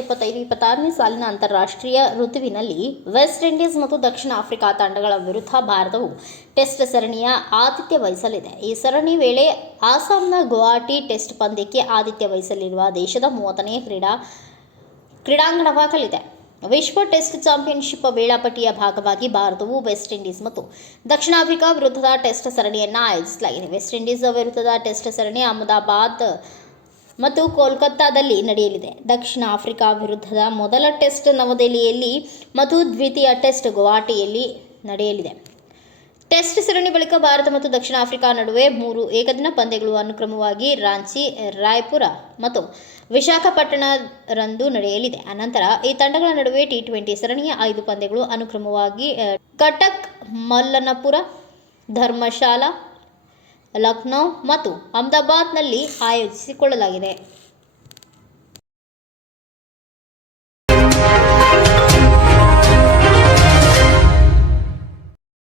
2025-26ನೇ ಸಾಲಿನ ಅಂತಾರಾಷ್ಟ್ರೀಯ ಋತುವಿನಲ್ಲಿ ವೆಸ್ಟ್ ಇಂಡೀಸ್ ಮತ್ತು ದಕ್ಷಿಣ ಆಫ್ರಿಕಾ ತಂಡಗಳ ವಿರುದ್ಧ ಭಾರತವು ಟೆಸ್ಟ್ ಸರಣಿಯ ಆತಿಥ್ಯ ವಹಿಸಲಿದೆ. ಈ ಸರಣಿ ವೇಳೆ ಅಸ್ಸಾಂನ ಗುವಾಹಟಿ ಟೆಸ್ಟ್ ಪಂದ್ಯಕ್ಕೆ ಆತಿಥ್ಯ ವಹಿಸಲಿರುವ ದೇಶದ 30ನೇ ಕ್ರೀಡಾಂಗಣವಾಗಲಿದೆ. ವಿಶ್ವ ಟೆಸ್ಟ್ ಚಾಂಪಿಯನ್ಶಿಪ್ ವೇಳಾಪಟ್ಟಿಯ ಭಾಗವಾಗಿ ಭಾರತವು ವೆಸ್ಟ್ ಇಂಡೀಸ್ ಮತ್ತು ದಕ್ಷಿಣ ಆಫ್ರಿಕಾ ವಿರುದ್ಧದ ಟೆಸ್ಟ್ ಸರಣಿಯನ್ನು ಆಯೋಜಿಸಲಾಗಿದೆ. ವೆಸ್ಟ್ ಇಂಡೀಸ್ ವಿರುದ್ಧದ ಟೆಸ್ಟ್ ಸರಣಿ ಅಹಮದಾಬಾದ್ ಮತ್ತು ಕೋಲ್ಕತ್ತಾದಲ್ಲಿ ನಡೆಯಲಿದೆ. ದಕ್ಷಿಣ ಆಫ್ರಿಕಾ ವಿರುದ್ಧದ ಮೊದಲ ಟೆಸ್ಟ್ ನವದೆಹಲಿಯಲ್ಲಿ ಮತ್ತು ದ್ವಿತೀಯ ಟೆಸ್ಟ್ ಗುವಾಹಟಿಯಲ್ಲಿ ನಡೆಯಲಿದೆ. ಟೆಸ್ಟ್ ಸರಣಿ ಬಳಿಕ ಭಾರತ ಮತ್ತು ದಕ್ಷಿಣ ಆಫ್ರಿಕಾ ನಡುವೆ 3 ಏಕದಿನ ಪಂದ್ಯಗಳು ಅನುಕ್ರಮವಾಗಿ ರಾಂಚಿ, ರಾಯ್ಪುರ ಮತ್ತು ವಿಶಾಖಪಟ್ಟಣರಂದು ನಡೆಯಲಿದೆ. ಅನಂತರ ಈ ತಂಡಗಳ ನಡುವೆ ಟಿ20 ಸರಣಿಯ 5 ಪಂದ್ಯಗಳು ಅನುಕ್ರಮವಾಗಿ ಕಟಕ್, ಮಲ್ಲನಪುರ, ಧರ್ಮಶಾಲಾ, ಲಖನೌ ಮತ್ತು ಅಹಮದಾಬಾದ್ನಲ್ಲಿ ಆಯೋಜಿಸಿಕೊಳ್ಳಲಾಗಿದೆ.